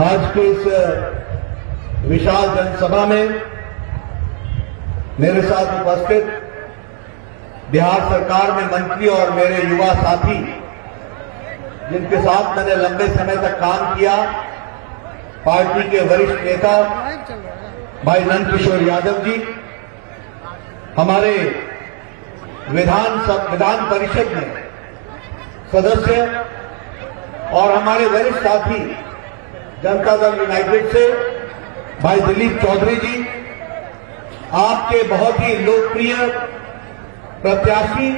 आज की इस विशाल जनसभा में मेरे साथ उपस्थित बिहार सरकार में मंत्री और मेरे युवा साथी, जिनके साथ मैंने लंबे समय तक काम किया, पार्टी के वरिष्ठ नेता भाई नंद किशोर यादव जी, हमारे विधान परिषद में सदस्य और हमारे वरिष्ठ साथी जनता दल यूनाइटेड से भाई दिलीप चौधरी जी, आपके बहुत ही लोकप्रिय प्रत्याशी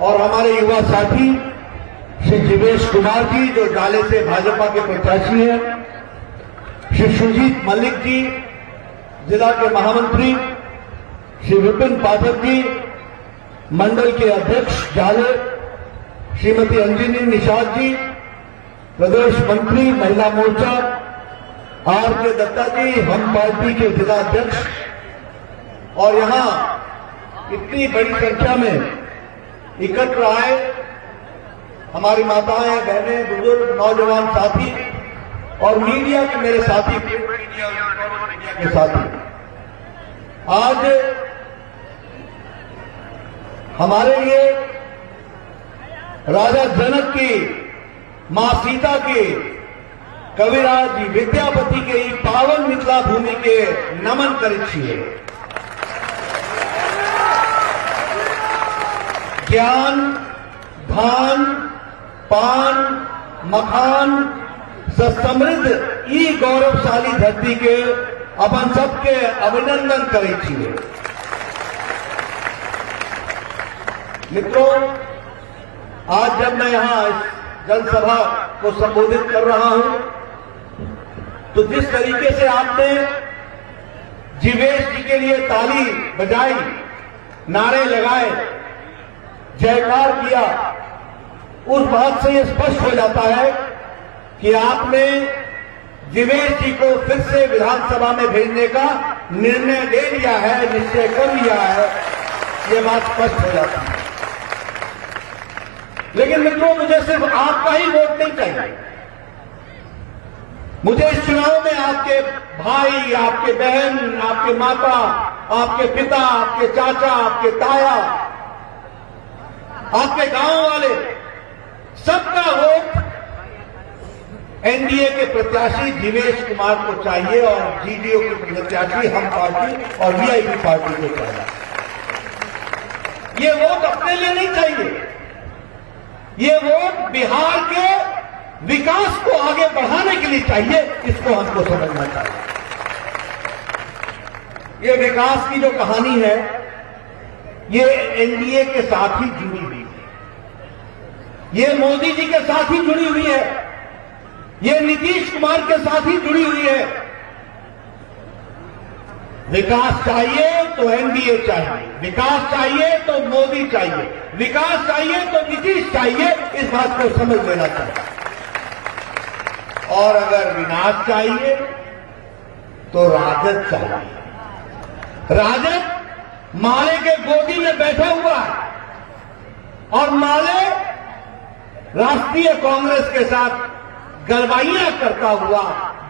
और हमारे युवा साथी श्री जीवेश कुमार जी, जो डाले से भाजपा के प्रत्याशी हैं, श्री सुजीत मलिक जी, जिला के महामंत्री, श्री विपिन पाठक जी, मंडल के अध्यक्ष जाले, श्रीमती अंजनी निषाद जी, प्रदेश मंत्री महिला मोर्चा आर के दत्ता जी, हम पार्टी के जिला अध्यक्ष, और यहां इतनी बड़ी संख्या में एकत्र आए हमारी माताएं, बहनें, बुजुर्ग, नौजवान साथी और मीडिया के मेरे साथी, मीडिया के साथी, आज हमारे लिए राजा जनक की, मां सीता के, कविराज विद्यापति के ई पावन मिथिला भूमि के नमन करै छियै। ज्ञान, धान, पान, मखान से समृद्ध ई गौरवशाली धरती के अपन सबके अभिनंदन करै छियै। मित्रों, आज जब मैं यहां इस जनसभा को संबोधित कर रहा हूं, तो जिस तरीके से आपने जीवेश जी के लिए ताली बजाई, नारे लगाए, जयकार किया, उस बात से यह स्पष्ट हो जाता है कि आपने जीवेश जी को फिर से विधानसभा में भेजने का निर्णय ले लिया है, निश्चय कर लिया है, यह बात स्पष्ट हो जाती है। लेकिन मित्रों, मुझे सिर्फ आपका ही वोट नहीं चाहिए। मुझे इस चुनाव में आपके भाई, आपके बहन, आपके माता, आपके पिता, आपके चाचा, आपके ताया, आपके गांव वाले, सबका वोट एनडीए के प्रत्याशी जीवेश कुमार को चाहिए और जीडीयू के प्रत्याशी हम पार्टी और वीआईपी पार्टी को चाहिए। ये वोट अपने लिए नहीं चाहिए, ये वोट बिहार के विकास को आगे बढ़ाने के लिए चाहिए। इसको हमको समझना चाहिए। ये विकास की जो कहानी है, ये एनडीए के साथ ही जुड़ी हुई है, ये मोदी जी के साथ ही जुड़ी हुई है, ये नीतीश कुमार के साथ ही जुड़ी हुई है। विकास चाहिए तो एनडीए चाहिए, विकास चाहिए तो मोदी चाहिए, विकास चाहिए तो नीतीश चाहिए, इस बात को समझ लेना चाहिए। और अगर विनाश चाहिए तो राजद चाहिए। राजद माले के गोदी में बैठा हुआ है और माले राष्ट्रीय कांग्रेस के साथ गलवाइयां करता हुआ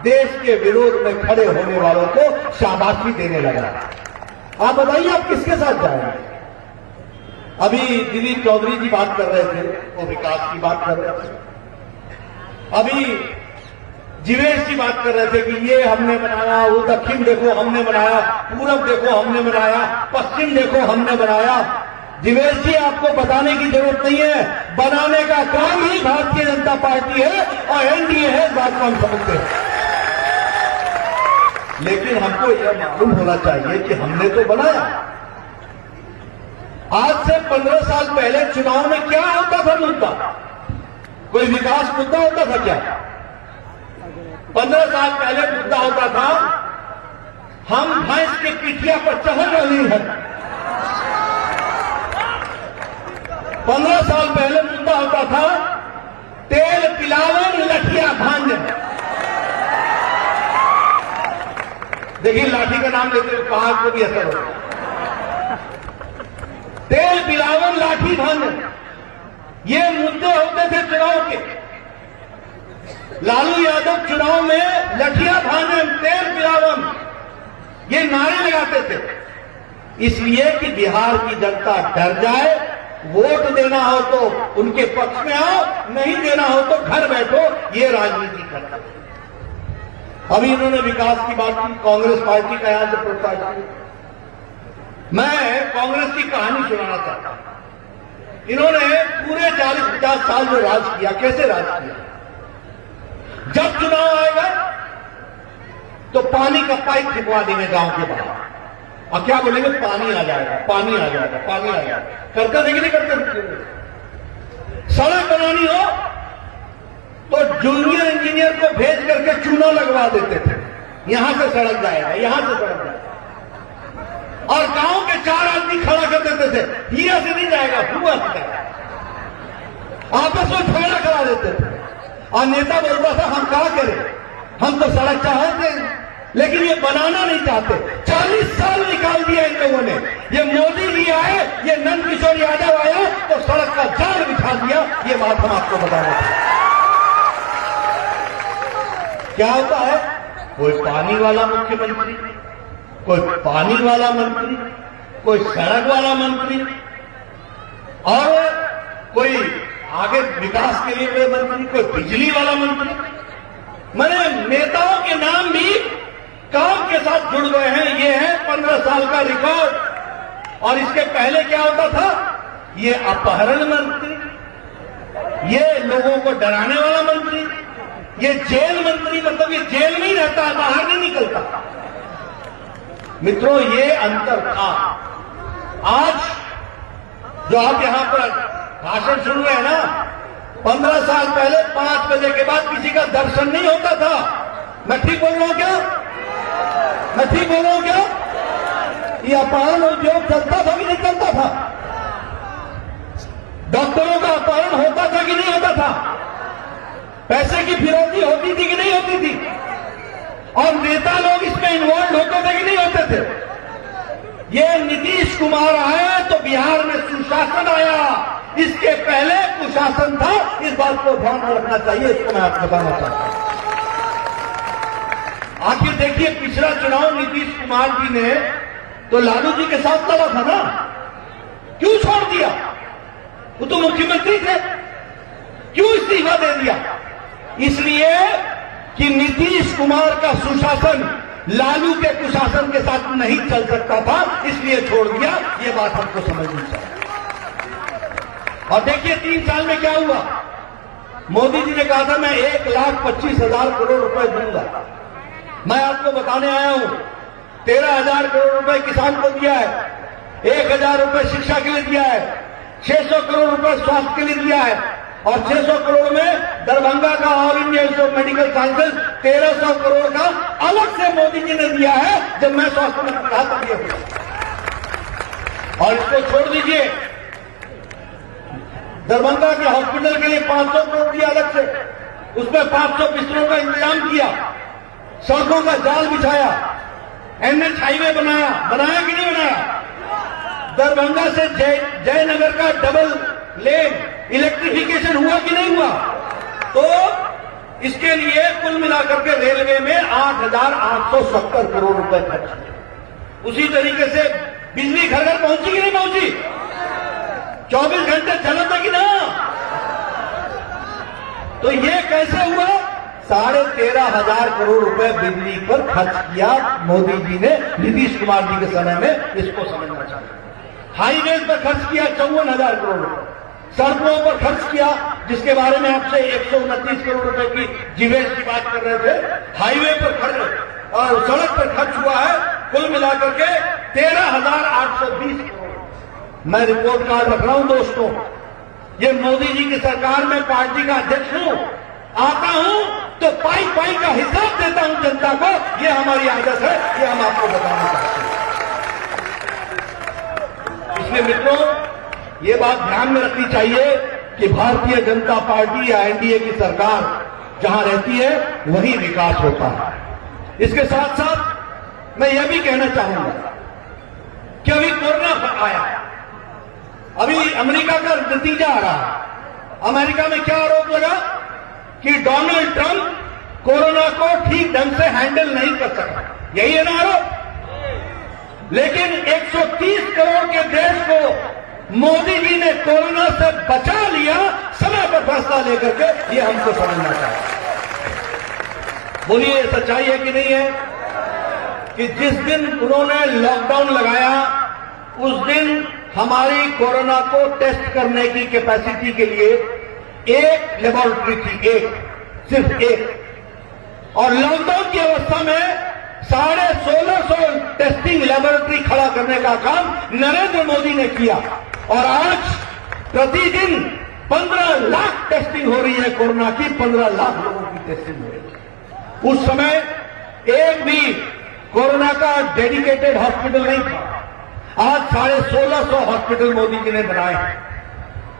देश के विरोध में खड़े होने वालों को शाबाशी देने लगा। आप बताइए, आप किसके साथ जाएंगे? अभी दिलीप चौधरी जी बात कर रहे थे, वो विकास की बात कर रहे थे। अभी जीवेश जी बात कर रहे थे कि ये हमने बनाया, वो दक्षिण देखो हमने बनाया, पूरब देखो हमने बनाया, पश्चिम देखो हमने बनाया। जीवेश जी, आपको बताने की जरूरत नहीं है, बनाने का काम ही भारतीय जनता पार्टी है और एनडीए है, इस बात को हम समझते हैं। लेकिन हमको यह मालूम होना चाहिए कि हमने तो बनाया। आज से 15 साल पहले चुनाव में क्या होता था मुद्दा? कोई विकास मुद्दा होता था क्या? 15 साल पहले मुद्दा होता था, हम भैंस की पिठिया पर चढ़ रही है। 15 साल पहले मुद्दा होता था, तेल पिलावन लठिया भांज। देखिए, लाठी का नाम लेते हुए पहाड़ को भी असर होता। तेल पिलावन लाठी भांज, ये मुद्दे होते थे चुनाव के। लालू यादव चुनाव में लठिया भाने तेल पिलावम ये नारे लगाते थे, इसलिए कि बिहार की जनता डर जाए। वोट देना हो तो उनके पक्ष में आओ, नहीं देना हो तो घर बैठो, ये राजनीति करता है। अभी इन्होंने विकास की बात की, कांग्रेस पार्टी का यहां से प्रस्ताव किया। मैं कांग्रेस की कहानी सुनाना चाहता हूं। इन्होंने पूरे 40-50 साल जो राज किया, कैसे राज किया। जब चुनाव आएगा तो पानी का पाइप छिपवा देंगे गांव के बाहर, और क्या बोलेंगे, पानी आ जाएगा, पानी आ जाएगा, पानी आ जाएगा। करते थे कि नहीं करते थे? सड़क बनानी हो तो जूनियर इंजीनियर को भेज करके चूना लगवा देते थे, यहां से सड़क जाएगा, यहां से सड़क जाएगा, और गांव के 4 आदमी खड़ा कर देते थे, हिया से नहीं जाएगा, हुआ से जाएगा, आपस में झगड़ा करा देते थे। और नेता बोलता था हम क्या करें, हम तो सड़क चाहते हैं लेकिन ये बनाना नहीं चाहते। 40 साल निकाल दिया इन लोगों ने। ये मोदी जी आए, ये नंद किशोर यादव आया तो सड़क का जाल बिछा दिया। ये बात हम आपको बता रहे थे। क्या होता है, कोई पानी वाला मुख्यमंत्री, कोई पानी वाला मंत्री, कोई सड़क वाला मंत्री, और कोई आगे विकास के लिए कोई मंत्री, कोई बिजली वाला मंत्री। मैंने नेताओं के नाम भी काम के साथ जुड़ गए हैं। ये है 15 साल का रिकॉर्ड। और इसके पहले क्या होता था, ये अपहरण मंत्री, ये लोगों को डराने वाला मंत्री, ये जेल मंत्री, मतलब ये जेल में ही रहता है, बाहर नहीं निकलता। मित्रों, ये अंतर था। आज जो आप यहां पर भाषण सुन रहे हैं ना, 15 साल पहले 5 बजे के बाद किसी का दर्शन नहीं होता था। मैं ठीक बोल रहा हूं क्या? मैं ठीक बोल रहा हूं क्या? ये अपहरण उद्योग चलता था कि नहीं चलता था? डॉक्टरों का अपहरण होता था कि नहीं होता था? पैसे की फिरौती होती थी कि नहीं होती थी? और नेता लोग इसमें इन्वॉल्व होते थे कि नहीं होते थे? ये नीतीश कुमार आए तो बिहार में सुशासन आया। इसके पहले कुशासन था। इस बात को ध्यान में रखना चाहिए। इसको मैं आपको बताना चाहता हूं। आखिर देखिए, पिछला चुनाव नीतीश कुमार जी ने तो लालू जी के साथ लड़ा था ना, क्यों छोड़ दिया? वो तो मुख्यमंत्री थे, क्यों इस्तीफा दे दिया? इसलिए कि नीतीश कुमार का सुशासन लालू के कुशासन के साथ नहीं चल सकता था, इसलिए छोड़ दिया। ये बात हमको समझनी चाहिए। और देखिए 3 साल में क्या हुआ। मोदी जी ने कहा था मैं 1,25,000 करोड़ रुपए दूंगा। मैं आपको बताने आया हूं, 13,000 करोड़ रुपए किसान को दिया है, 1,000 रुपए शिक्षा के लिए दिया है, 600 करोड़ रुपए स्वास्थ्य के लिए दिया है, और 600 करोड़ में दरभंगा का all India institute of medical sciences 1,300 crore का अलग से मोदी जी ने दिया है। जब मैं स्वास्थ्य मंत्री था तब ये हुआ। और इसको छोड़ दीजिए, दरभंगा के हॉस्पिटल के लिए 500 करोड़ दिया अलग से, उसमें 500 बिस्तरों का इंतजाम किया, सड़कों का जाल बिछाया, NH हाईवे बनाया कि नहीं बनाया? दरभंगा से जयनगर का डबल लेन इलेक्ट्रिफिकेशन हुआ कि नहीं हुआ? तो इसके लिए कुल मिलाकर के रेलवे में 8,870 करोड़ रुपए खर्च किए। उसी तरीके से बिजली घर घर पहुंची कि नहीं पहुंची? 24 घंटे चला था कि ना? तो ये कैसे हुआ? 13,500 करोड़ रुपए बिजली पर खर्च किया मोदी जी ने नीतीश कुमार जी के समय में। इसको समझना चाहिए। हाईवेज पर खर्च किया 54,000 करोड़ रुपए, सड़कों पर खर्च किया, जिसके बारे में आपसे 129 करोड़ रुपए की जीवेश की बात कर रहे थे, हाईवे पर खर्च और सड़क पर खर्च हुआ है कुल मिलाकर के 13,820 करोड़। मैं रिपोर्ट कार्ड रख रहा हूं दोस्तों। ये मोदी जी की सरकार में पार्टी का अध्यक्ष हूं, आता हूं तो पाई पाई का हिसाब देता हूं जनता को। ये हमारी आदत है, ये हम आपको बताना चाहते हैं। इसलिए मित्रों, ये बात ध्यान में रखनी चाहिए कि भारतीय जनता पार्टी या एनडीए की सरकार जहां रहती है वहीं विकास होता है। इसके साथ साथ मैं यह भी कहना चाहूंगा कि अभी कोरोना आया, अभी अमेरिका का नतीजा आ रहा है। अमेरिका में क्या आरोप लगा कि डोनाल्ड ट्रंप कोरोना को ठीक ढंग से हैंडल नहीं कर सका, यही है ना आरोप। लेकिन 130 करोड़ के देश को मोदी जी ने कोरोना से बचा लिया, समय पर फैसला लेकर के, ये हमको समझना चाहिए। बोलिए सच्चाई है कि नहीं है कि जिस दिन उन्होंने लॉकडाउन लगाया उस दिन हमारी कोरोना को टेस्ट करने की कैपेसिटी के लिए एक लेबोरेटरी थी, सिर्फ एक, और लॉकडाउन की अवस्था में 1650 टेस्टिंग लेबोरेटरी खड़ा करने का काम नरेंद्र मोदी ने किया, और आज प्रतिदिन 15 लाख टेस्टिंग हो रही है कोरोना की, 15 लाख लोगों की टेस्टिंग हो रही है। उस समय एक भी कोरोना का डेडिकेटेड हॉस्पिटल नहीं था, आज 1650 हॉस्पिटल मोदी जी ने बनाए हैं।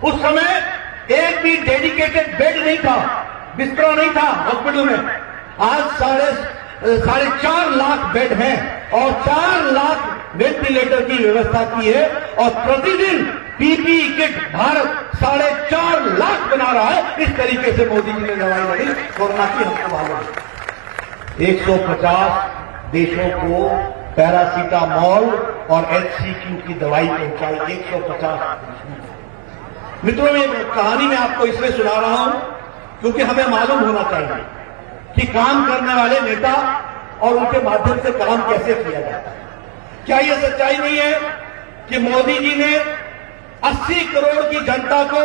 उस समय एक भी डेडिकेटेड बेड नहीं था, बिस्तरा नहीं था हॉस्पिटल में, आज 4.5 लाख बेड हैं और 4 लाख वेंटिलेटर की व्यवस्था की है, और प्रतिदिन पीपीई किट भारत 4.5 लाख बना रहा है। इस तरीके से मोदी जी ने दवाई लड़ी कोरोना की, हमको मालूम है। 150 देशों को पैरासीटामोल और HCQ की दवाई पहुंचाई, 150। मित्रों, ये कहानी मैं आपको इसलिए सुना रहा हूं क्योंकि हमें मालूम होना चाहिए कि काम करने वाले नेता और उनके माध्यम से काम कैसे किया जाता है। क्या यह सच्चाई नहीं है कि मोदी जी ने 80 करोड़ की जनता को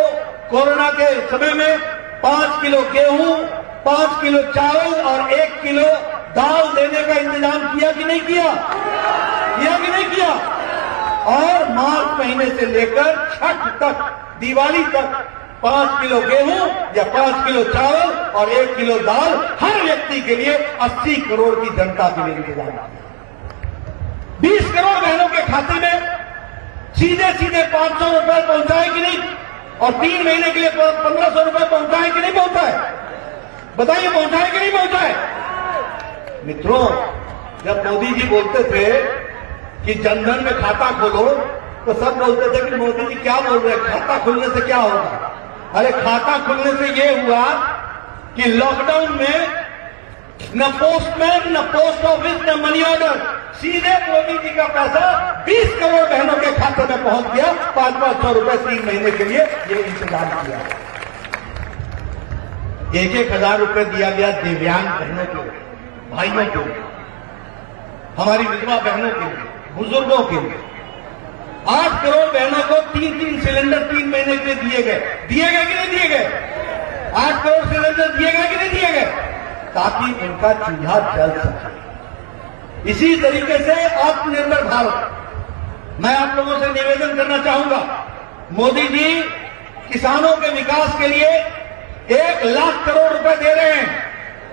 कोरोना के समय में 5 किलो गेहूं, 5 किलो चावल और 1 किलो दाल देने का इंतजाम किया कि नहीं किया? किया कि नहीं किया? और मार्च महीने से लेकर छठ तक, दिवाली तक 5 किलो गेहूं या 5 किलो चावल और 1 किलो दाल हर व्यक्ति के लिए 80 करोड़ की जनता के लिए इंतजाम किया। 20 करोड़ बहनों के खाते में सीधे सीधे 500 रुपए पहुंचाए कि नहीं, और 3 महीने के लिए 1500 रुपए पहुंचाए कि नहीं पहुंचाए? बताइए, पहुंचाए कि नहीं पहुंचाए? मित्रों, जब मोदी जी बोलते थे कि जनधन में खाता खोलो तो सब बोलते थे कि मोदी जी क्या बोल रहे हैं, खाता खुलने से क्या होगा? अरे खाता खुलने से ये हुआ कि लॉकडाउन में न पोस्टमैन, न पोस्ट ऑफिस, न मनी ऑर्डर, सीधे मोदी जी का पैसा 20 करोड़ बहनों के खाते में पहुंच गया। 500 रुपए 3 महीने के लिए ये इंतजाम किया। 1,000 रुपए दिया गया दिव्यांग बहनों के लिए, भाइयों के लिए, हमारी विधवा बहनों के लिए, बुजुर्गों के लिए। 8 करोड़ बहनों को 3 सिलेंडर 3 महीने के लिए दिए गए। दिए गए कि नहीं दिए गए? 8 करोड़ सिलेंडर दिए गए कि नहीं दिए गए? ताकि उनका चूल्हा जल सके। इसी तरीके से आत्मनिर्भर भारत, मैं आप लोगों से निवेदन करना चाहूंगा, मोदी जी किसानों के विकास के लिए 1 लाख करोड़ रुपए दे रहे हैं।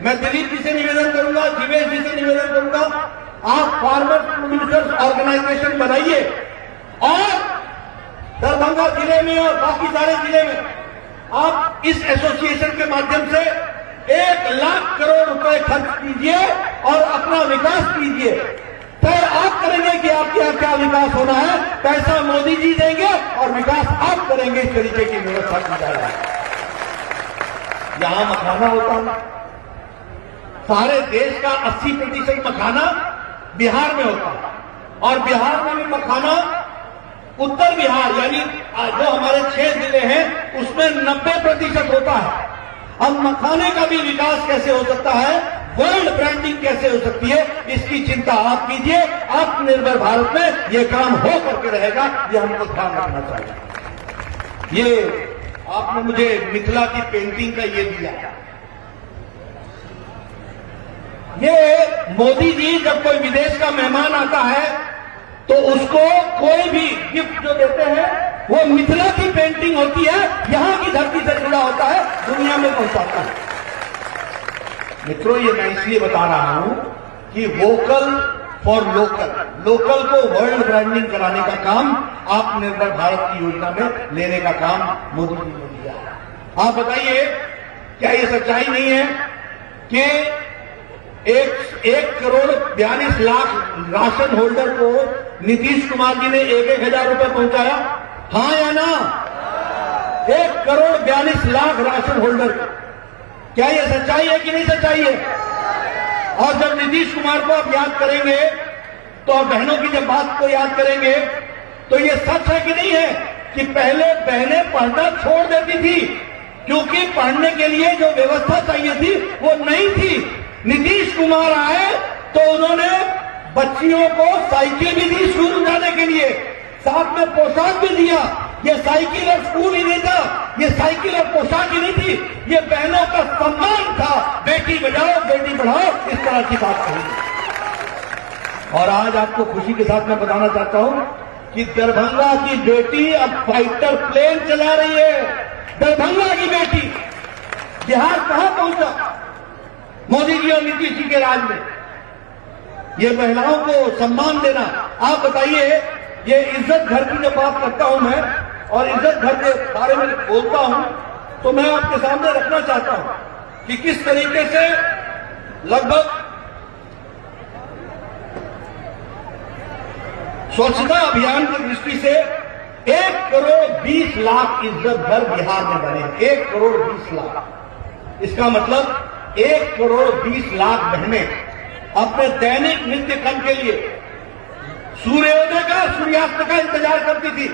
मैं दिलीप जी से निवेदन करूंगा, जीवेश जी से निवेदन करूंगा, आप फार्मर प्रोड्यूसर्स ऑर्गेनाइजेशन बनाइए और दरभंगा जिले में और बाकी सारे जिले में आप इस एसोसिएशन के माध्यम से 1 लाख करोड़ रुपए खर्च कीजिए और अपना विकास कीजिए। फिर आप करेंगे कि आपके यहां क्या विकास होना है, पैसा मोदी जी देंगे और विकास आप करेंगे। इस तरीके की व्यवस्था की जाएगी। यहां मखाना होता है, सारे देश का 80% मखाना बिहार में होता है, और बिहार में भी मखाना उत्तर बिहार यानी जो हमारे 6 जिले हैं उसमें 90% होता है। अब मखाने का भी विकास कैसे हो सकता है, वर्ल्ड ब्रांडिंग कैसे हो सकती है, इसकी चिंता आप कीजिए। आत्मनिर्भर भारत में ये काम हो करके रहेगा, ये हमको ध्यान रखना चाहिए। ये आपने मुझे मिथिला की पेंटिंग का ये दिया। ये मोदी जी जब कोई विदेश का मेहमान आता है तो उसको कोई भी गिफ्ट जो देते हैं वो मिथिला की पेंटिंग होती है, यहां की धरती से जुड़ा होता है, दुनिया में पहुंचाता है। मित्रों, ये मैं इसलिए बता रहा हूं कि वोकल फॉर लोकल, लोकल को वर्ल्ड ब्रांडिंग कराने का काम आत्मनिर्भर भारत की योजना में लेने का काम मोदी जी ने लिया। आप बताइए, क्या ये सच्चाई नहीं है कि 1 करोड़ 42 लाख राशन होल्डर को नीतीश कुमार जी ने 1,000 रुपए पहुंचाया? हाँ या ना? 1 करोड़ 42 लाख राशन होल्डर क्या ये सच्चाई है कि नहीं सच्चाई है? और जब नीतीश कुमार को आप याद करेंगे तो और बहनों की जब बात को याद करेंगे तो ये सच है कि नहीं है कि पहले बहनें पढ़ना छोड़ देती थी क्योंकि पढ़ने के लिए जो व्यवस्था चाहिए थी वो नहीं थी। नीतीश कुमार आए तो उन्होंने बच्चियों को साइकिल भी दी स्कूल जाने के लिए, साथ में पोशाक भी दिया। ये साइकिल और स्कूल ही नहीं था, ये साइकिल और पोशाक ही नहीं थी, ये बहनों का सम्मान था। बेटी बचाओ बेटी पढ़ाओ, इस तरह की बात कही। और आज आपको खुशी के साथ मैं बताना चाहता हूं कि दरभंगा की बेटी अब फाइटर प्लेन चला रही है। दरभंगा की बेटी बिहार कहां पहुंचा? मोदी जी और नीतीश जी के राज में। ये महिलाओं को सम्मान देना, आप बताइए, ये इज्जत घर की जब बात करता हूं मैं और इज्जत घर के बारे में बोलता हूं तो मैं आपके सामने रखना चाहता हूं कि किस तरीके से लगभग स्वच्छता अभियान की दृष्टि से 1 करोड़ 20 लाख इज्जत घर बिहार में बने। 1 करोड़ 20 लाख, इसका मतलब 1 करोड़ 20 लाख बहनें अपने दैनिक नित्य कर्म के लिए सूर्योदय का सूर्यास्त का इंतजार करती थी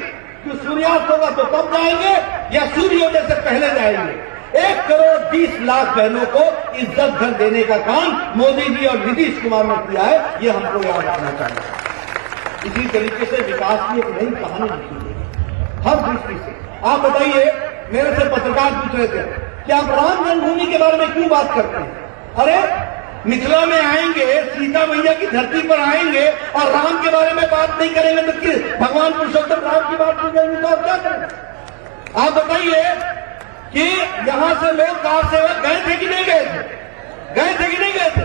कि सूर्यास्त होगा तो कब जाएंगे या सूर्योदय से पहले जाएंगे। 1 करोड़ 20 लाख बहनों को इज्जत घर देने का काम मोदी जी और नीतीश कुमार ने किया है, ये हमको याद रखना चाहिए। इसी तरीके से विकास की एक नई कहानी लिखी है हर दृष्टि से। आप बताइए, मेरे से पत्रकार पूछ रहे थे कि आप राम जन्मभूमि के बारे में क्यों बात करते हैं? अरे मिथिला में आएंगे, सीता मैया की धरती पर आएंगे और राम के बारे में बात नहीं करेंगे तो कि भगवान पुरुषोत्तम राम की बात नहीं करेंगे तो आप क्या करेंगे? आप बताइए कि यहां से लोग कार सेवक गए थे कि नहीं गए थे? गए थे कि नहीं गए थे?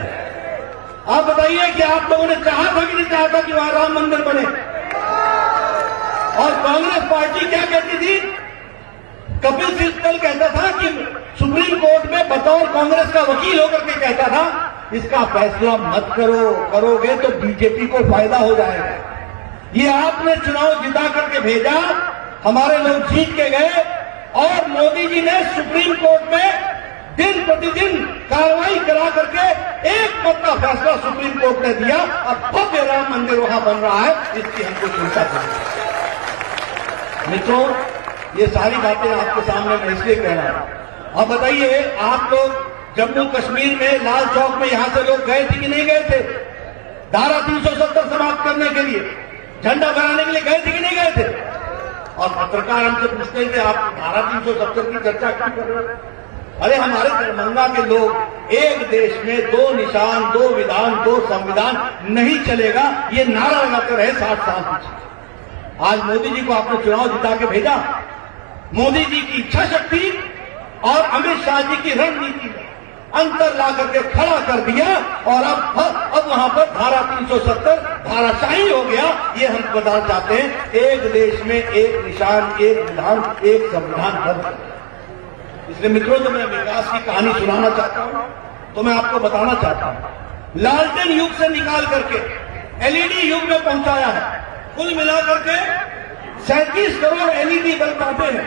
आप बताइए कि आप लोगों ने चाहा था कि नहीं चाहा था कि वहां राम मंदिर बने? और कांग्रेस पार्टी क्या कहती थी? कपिल सिब्बल कल कहता था कि सुप्रीम कोर्ट में बतौर कांग्रेस का वकील होकर के कहता था इसका फैसला मत करो, करोगे तो बीजेपी को फायदा हो जाएगा। ये आपने चुनाव जिता करके भेजा, हमारे लोग जीत के गए और मोदी जी ने सुप्रीम कोर्ट में दिन प्रतिदिन कार्रवाई करा करके एक मत का फैसला सुप्रीम कोर्ट ने दिया। अब भव्य राम मंदिर वहां बन रहा है, इसकी हमको चिंता करनी। मित्रों, ये सारी बातें आपके सामने मैं इसलिए कह रहा हूं। अब बताइए, आप लोग जम्मू कश्मीर में लाल चौक में यहां से लोग गए थे कि नहीं गए थे? धारा 370 समाप्त करने के लिए, झंडा फहराने के लिए गए थे कि नहीं गए थे? और पत्रकार हमसे पूछते थे आप धारा 370 की चर्चा क्यों कर रहे हैं? अरे हमारे दरभंगा के लोग एक देश में 2 निशान, 2 विधान, 2 संविधान नहीं चलेगा, ये नारा लगाते रहे 60 साल पीछे। आज मोदी जी को आपने चुनाव जिता के भेजा। मोदी जी की इच्छा शक्ति और अमित शाह जी की रणनीति में अंतर ला करके खड़ा कर दिया और अब वहां पर धारा 370 धाराशाही हो गया। ये हम बताना चाहते हैं, एक देश में एक निशान, एक विधान, एक संविधान बन। इसलिए मित्रों, जो मैं विकास की कहानी सुनाना चाहता हूं तो मैं आपको बताना चाहता हूं, लालटेन युग से निकाल करके एलईडी युग में पहुंचाया है। कुल मिलाकर के 37 करोड़ एलईडी बल्ब बांटे हैं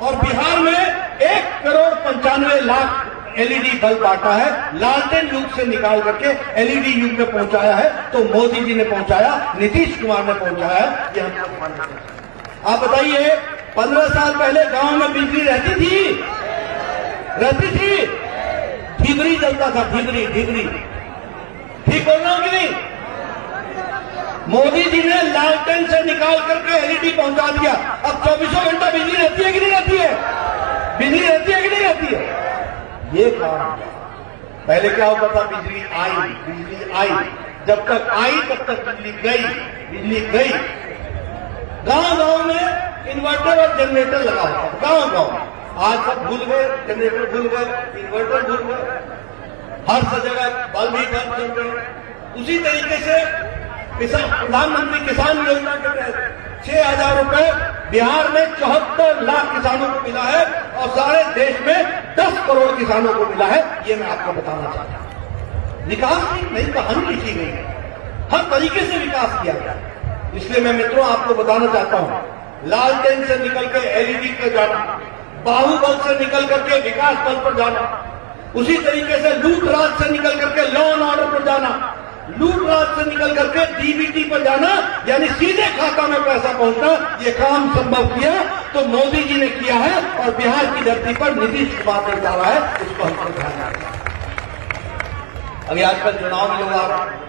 और बिहार में 1 करोड़ 95 लाख एलईडी बल्ब बांटा है। लालटेन युग से निकाल करके एलईडी युग में पहुंचाया है तो मोदी जी ने पहुंचाया, नीतीश कुमार ने पहुंचाया है, ये हम। आप बताइए, 15 साल पहले गांव में बिजली रहती थी? रहती थी? ढिगरी जलता था, ढिगरी। ठीक बोल रहा हूं कि नहीं? मोदी जी ने लालटेन से निकाल करके एलईडी पहुंचा दिया। अब 24 घंटा बिजली रहती है कि नहीं रहती है? बिजली रहती है कि नहीं रहती है? ये काम पहले क्या होता था? बिजली आई, जब तक आई तब तक बिजली गई। गांव में इन्वर्टर और जनरेटर लगा होता, गांव। आज सब भूल गए, जनरेटर भूल गए, इन्वर्टर भूल गए, हर जगह बल्ब ही बंद चल रहे। उसी तरीके से प्रधानमंत्री किसान योजना के तहत 6,000 रुपए बिहार में 74 लाख किसानों को मिला है और सारे देश में 10 करोड़ किसानों को मिला है। ये मैं आपको बताना चाहता हूं। विकास की नई कहानी लिखी गई है, हर तरीके से विकास किया गया। इसलिए मैं मित्रों आपको बताना चाहता हूं, लालटेन से निकल के एलईडी पर जाना, बाहुबल से निकल करके विकास बल पर जाना, उसी तरीके से लूट राज से निकल करके लॉ एंड ऑर्डर पर जाना, लूट राज से निकल करके डीबीटी पर जाना, यानी सीधे खाता में पैसा पहुंचना, ये काम संभव किया तो मोदी जी ने किया है और बिहार की धरती पर नीतीश कुमार ने डाला है, उसको हमको ध्यान रखना। अभी आजकल चुनाव में लोग आ रहे हैं,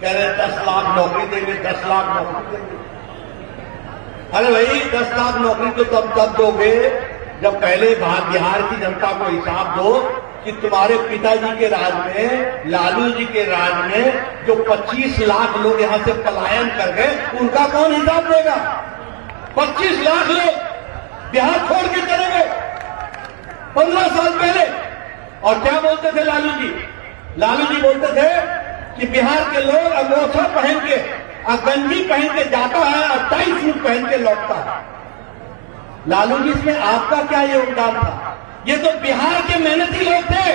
कह रहे 10 लाख नौकरी देंगे, 10 लाख नौकरी देंगे। अरे भाई 10 लाख नौकरी तो तब दोगे जब पहले बिहार की जनता को हिसाब दो कि तुम्हारे पिताजी के राज में, लालू जी के राज में जो 25 लाख लोग यहां से पलायन कर गए, उनका कौन हिसाब देगा? 25 लाख लोग बिहार छोड़ के चले गए 15 साल पहले। और क्या बोलते थे लालू जी? लालू जी बोलते थे कि बिहार के लोग अंगोछा पहन के, गंजी पहन के जाता है और टाई सूट पहन के लौटता है। लालू जी इसमें आपका क्या योगदान था? ये तो बिहार के मेहनती लोग थे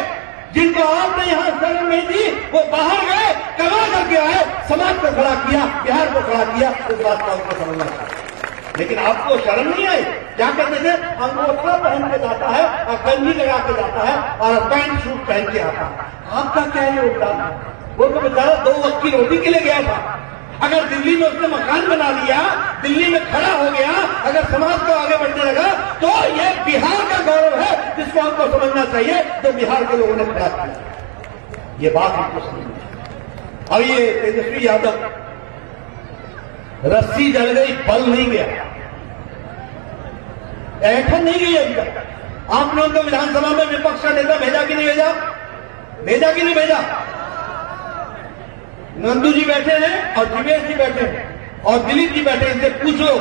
जिनको आपने यहां शरण नहीं दी, वो बाहर गए, कमा करके आए, समाज को खड़ा किया, बिहार को खड़ा किया। इस बात को आपको समझना चाहिए। लेकिन आपको शर्म नहीं आई? क्या कहते थे? अंगोछा पहन के जाता है और गंजी लगा के जाता है और पैंट सूट पहन के आता है। आपका क्या योगदान है? वो तो बेचारा 2 वक्त की रोटी के लिए गया था। अगर दिल्ली में उसने मकान बना लिया, दिल्ली में खड़ा हो गया, अगर समाज को आगे बढ़ने लगा, तो ये बिहार का गौरव है जिसको हमको समझना चाहिए, जो बिहार के लोगों ने खड़ा किया। ये बात हमको समझना। अब ये तेजस्वी यादव, रस्सी जल गई, बल नहीं गया, ऐठन नहीं गई अभी तक। आपने उनको विधानसभा में विपक्ष का नेता भेजा कि नहीं भेजा? भेजा कि नहीं भेजा? नंदू जी बैठे हैं और जीवेश जी बैठे हैं और दिलीप जी बैठे हैं। इनसे पूछो,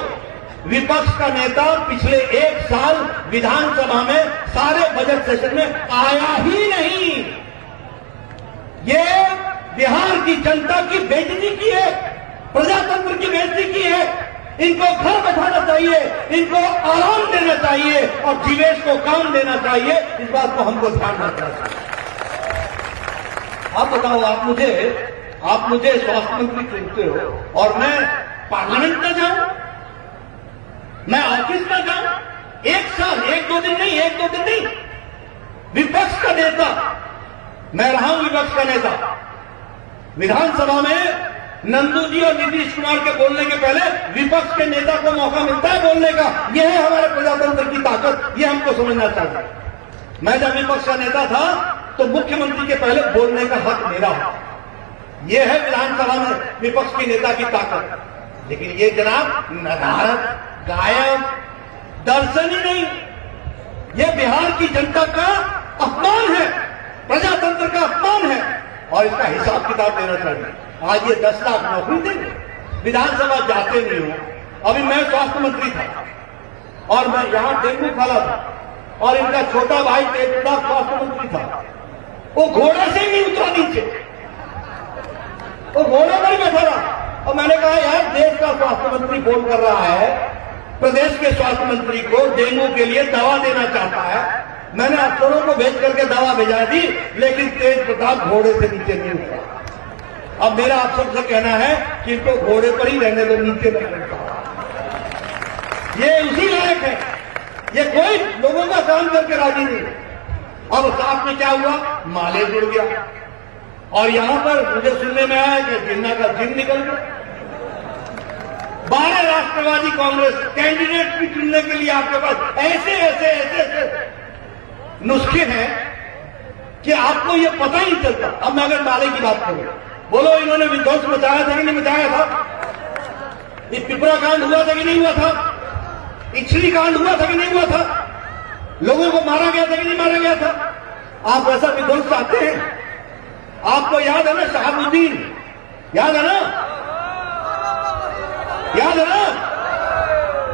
विपक्ष का नेता पिछले 1 साल विधानसभा में सारे बजट सेशन में आया ही नहीं। ये बिहार की जनता की बेइज्जती की है, प्रजातंत्र की बेइज्जती की है। इनको घर बैठाना चाहिए, इनको आराम देना चाहिए और जीवेश को काम देना चाहिए। इस बात को हमको ध्यान रखना चाहिए। आप बताओ, आप मुझे स्वास्थ्य मंत्री चुनते हो और मैं पार्लियामेंट में जाऊं, मैं ऑफिस में जाऊं, 1 साल, 1-2 दिन नहीं, विपक्ष का नेता मैं रहा हूं। विपक्ष का नेता विधानसभा में नंदू जी और नीतीश कुमार के बोलने के पहले विपक्ष के नेता को मौका मिलता है बोलने का। यह है हमारे प्रजातंत्र की ताकत, यह हमको समझना चाहिए। मैं जब विपक्ष का नेता था तो मुख्यमंत्री के पहले बोलने का हक मेरा हो। यह है विधानसभा में विपक्ष के नेता की ताकत। लेकिन ये जनाब नदारद, गायब, दर्शन ही नहीं। यह बिहार की जनता का अपमान है, प्रजातंत्र का अपमान है और इसका हिसाब किताब देना चाहिए। आज ये 10 लाख नौकरी देंगे, विधानसभा जाते नहीं हो। अभी मैं स्वास्थ्य मंत्री था और मैं यहां डेंगू फैला था और इनका छोटा भाई तेजपाल स्वास्थ्य मंत्री था। वो घोड़े से नहीं उतरा नीचे, वो घोड़े पर ही बैठा रहा। और मैंने कहा यार, देश का स्वास्थ्य मंत्री फोन कर रहा है, प्रदेश के स्वास्थ्य मंत्री को डेंगू के लिए दवा देना चाहता है। मैंने अफसरों को भेज करके दवा भेजा दी, लेकिन तेज प्रताप घोड़े से नीचे नहीं उतरा। अब मेरा अफसर से कहना है कि इनको घोड़े पर ही रहने दो, नीचे न रहने। ये उसी लायक है, ये कोई लोगों का काम करके राजी नहीं। अब साथ में क्या हुआ? माले जुड़ गया और यहां पर मुझे सुनने में आया कि जिन्ना का जिन निकल गया। 12 राष्ट्रवादी कांग्रेस कैंडिडेट भी चुनने के लिए आपके पास ऐसे नुस्खे हैं कि आपको ये पता ही नहीं चलता। अब मैं अगर माले की बात करूं, बोलो इन्होंने विध्वंस मचाया था कि नहीं मचाया था? ये पिपरा कांड हुआ था कि नहीं हुआ था? इछली कांड हुआ था कि नहीं हुआ था? लोगों को मारा गया था कि नहीं मारा गया था? आप ऐसा विध्वंस चाहते हैं? आपको याद है ना शहाबुद्दीन? याद है ना? याद है ना?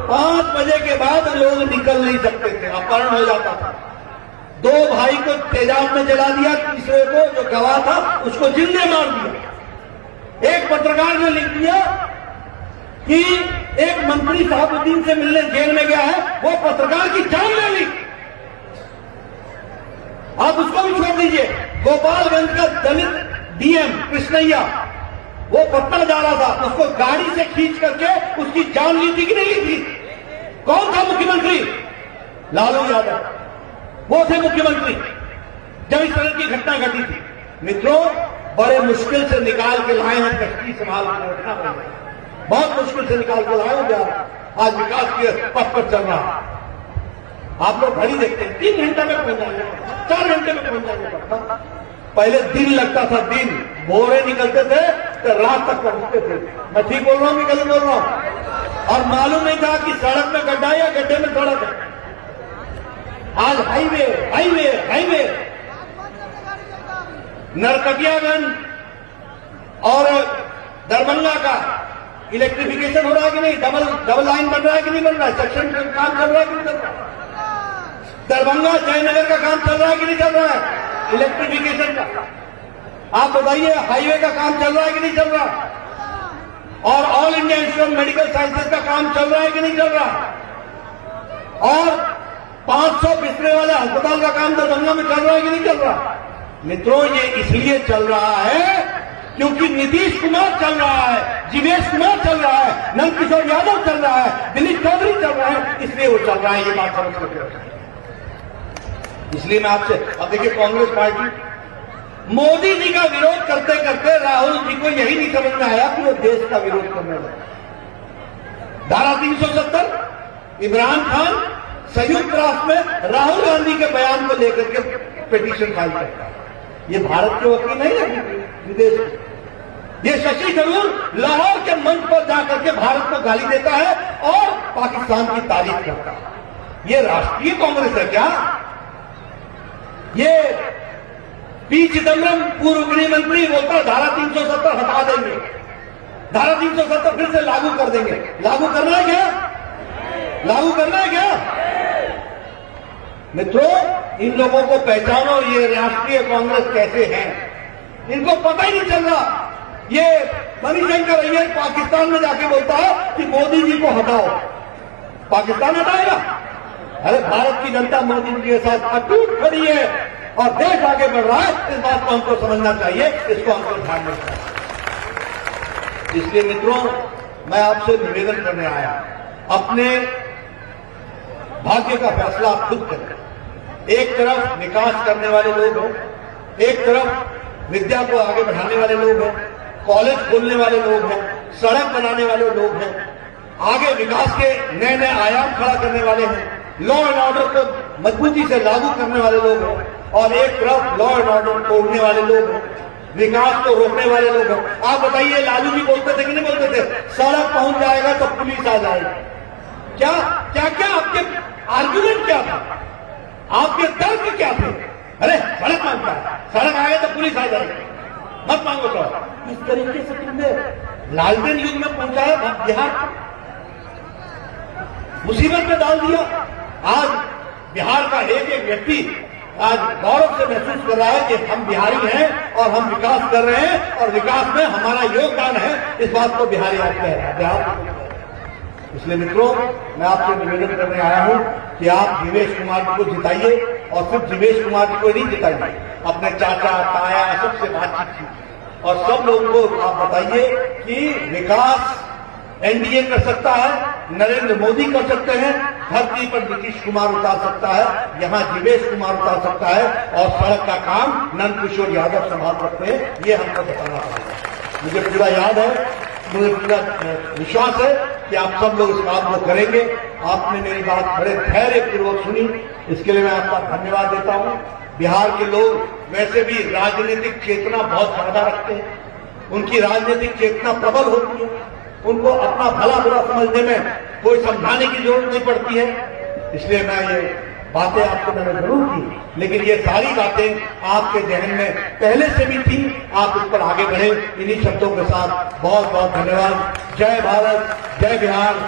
5 बजे के बाद लोग निकल नहीं सकते थे, अपहरण हो जाता था। 2 भाई को तेजाब में जला दिया, तीसरे को जो गवाह था उसको जिंदे मार दिया। एक पत्रकार ने लिख दिया कि एक मंत्री शहाबुद्दीन से मिलने जेल में गया है, वो पत्रकार की जान ले ली। आप उसको भी छोड़ दीजिए। गोपालगंज का दलित डीएम कृष्णैया, वो पटना जा रहा था, उसको गाड़ी से खींच करके उसकी जान ली थी कि नहीं ली थी? कौन था मुख्यमंत्री? लालू यादव, वो थे मुख्यमंत्री। जब इस तरह की घटना घटी थी। मित्रों, बड़े मुश्किल से निकाल के लाए हैं कश्ती संभाल के रखना पड़ा, बहुत मुश्किल से निकाल के लाए बिहार, आज विकास के पथ पर चल रहा है। आप लोग घड़ी देखते हैं, 3 घंटे में पहुंच जाएंगे, 4 घंटे में पहुंच जाएंगे। पहले दिन लगता था, दिन भोरे निकलते थे तो रात तक पहुंचते थे। मैं ठीक बोल रहा हूं कि गलत बोल रहा हूं? और मालूम नहीं था कि सड़क में गड्ढा या गड्ढे में सड़क है। आज हाईवे हाईवे हाईवे, नरकटियागंज और दरभंगा का इलेक्ट्रिफिकेशन हो रहा है कि नहीं? डबल लाइन बन रहा है कि नहीं बन रहा है? सेक्शन का काम चल रहा है कि नहीं चल रहा है? दरभंगा जयनगर का काम चल रहा है कि नहीं चल रहा है इलेक्ट्रिफिकेशन का? आप बताइए, हाईवे का काम चल रहा है कि नहीं चल रहा? और all India institute of medical sciences का काम चल रहा है कि नहीं चल रहा? और 500 बिस्तरे वाले अस्पताल का काम दरभंगा में चल रहा है कि नहीं चल रहा? मित्रों, ये इसलिए चल रहा है क्योंकि नीतीश कुमार चल रहा है, जीवेश कुमार चल रहा है, नंदकिशोर यादव चल रहा है, दिलीप चौधरी चल रहा है, इसलिए वो चल रहा है। ये बात समझ करके, इसलिए मैं आपसे, अब देखिए, कांग्रेस पार्टी मोदी जी का विरोध करते करते राहुल जी को यही नहीं समझ में आया कि वो देश का विरोध करने वाले। धारा 370, इमरान खान संयुक्त राष्ट्र में राहुल गांधी के बयान को लेकर के पिटीशन फाइल करता है। ये भारत के वकील नहीं है, विदेश के। ये शशि थरूर लाहौर के मंच पर जाकर के भारत को गाली देता है और पाकिस्तान की तारीफ करता है। ये राष्ट्रीय कांग्रेस है क्या? ये पी चिदम्बरम पूर्व गृह मंत्री बोलता है धारा 370 हटा देंगे, धारा 370 फिर से लागू कर देंगे। लागू करना है क्या? लागू करना है क्या? मित्रों, इन लोगों को पहचानो, ये राष्ट्रीय कांग्रेस कैसे है, इनको पता ही नहीं चल रहा। ये मणिशंकर अय्यर पाकिस्तान में जाके बोलता है कि मोदी जी को हटाओ, पाकिस्तान हटाएगा? अरे भारत की जनता मोदी जी के साथ अटूट खड़ी है और देश आगे बढ़ रहा है, इस बात को हमको समझना चाहिए, इसको हमको ध्यान में रखना चाहिए। इसलिए मित्रों, मैं आपसे निवेदन करने आया, अपने भाग्य का फैसला आप खुद करें। एक तरफ विकास करने वाले लोग हैं, एक तरफ विद्या को आगे बढ़ाने वाले लोग हैं, कॉलेज खोलने वाले लोग हैं, सड़क बनाने वाले लोग हैं, आगे विकास के नए नए आयाम खड़ा करने वाले हैं, लॉ एंड ऑर्डर को मजबूती से लागू करने वाले लोग हैं, और एक तरफ लॉ एंड ऑर्डर तोड़ने वाले लोग हैं, विकास को रोकने वाले लोग हैं। आप बताइए, लालू जी बोलते थे कि नहीं बोलते थे, सड़क पहुंच जाएगा तो पुलिस आ जाएगी? क्या क्या क्या आपके आर्गुमेंट क्या था? आपके तर्क क्या थे? अरे सड़क मांगता है, सड़क आए तो पुलिस आ जाएगी, मत मांगो। तो इस तरीके से तुमने लालटेन युग में पहुंचाया बिहार, मुसीबत में डाल दिया। आज बिहार का एक एक व्यक्ति आज गौरव से महसूस कर रहा है कि हम बिहारी हैं और हम विकास कर रहे हैं और विकास में हमारा योगदान है, इस बात को बिहारी आज कह रहा है। इसलिए मित्रों, मैं आपसे निवेदन करने आया हूं कि आप जीवेश कुमार जी को जिताइए, और सिर्फ जीवेश कुमार जी को नहीं जिताइए, अपने चाचा ताया सबसे बातचीत कीजिए और सब लोगों को आप बताइए कि विकास एनडीए कर सकता है, नरेंद्र मोदी कर सकते हैं, धरती पर नीतीश कुमार उतार सकता है, यहां जीवेश कुमार उतार सकता है, और सड़क का काम नंदकिशोर यादव संभाल सकते हैं। ये हमको बताना पड़ेगा। मुझे पूरा याद है, मुझे पूरा विश्वास है कि आप सब लोग इस काम को करेंगे। आपने मेरी बात बड़े धैर्यपूर्वक सुनी, इसके लिए मैं आपका धन्यवाद देता हूं। बिहार के लोग वैसे भी राजनीतिक चेतना बहुत ज्यादा रखते हैं, उनकी राजनीतिक चेतना प्रबल होती है, उनको अपना भला बुरा समझने में कोई समझाने की जरूरत नहीं पड़ती है। इसलिए मैं ये बातें आपको मैंने जरूर की, लेकिन ये सारी बातें आपके जहन में पहले से भी थी, आप इस पर आगे बढ़े। इन्हीं शब्दों के साथ बहुत बहुत धन्यवाद। जय भारत, जय बिहार।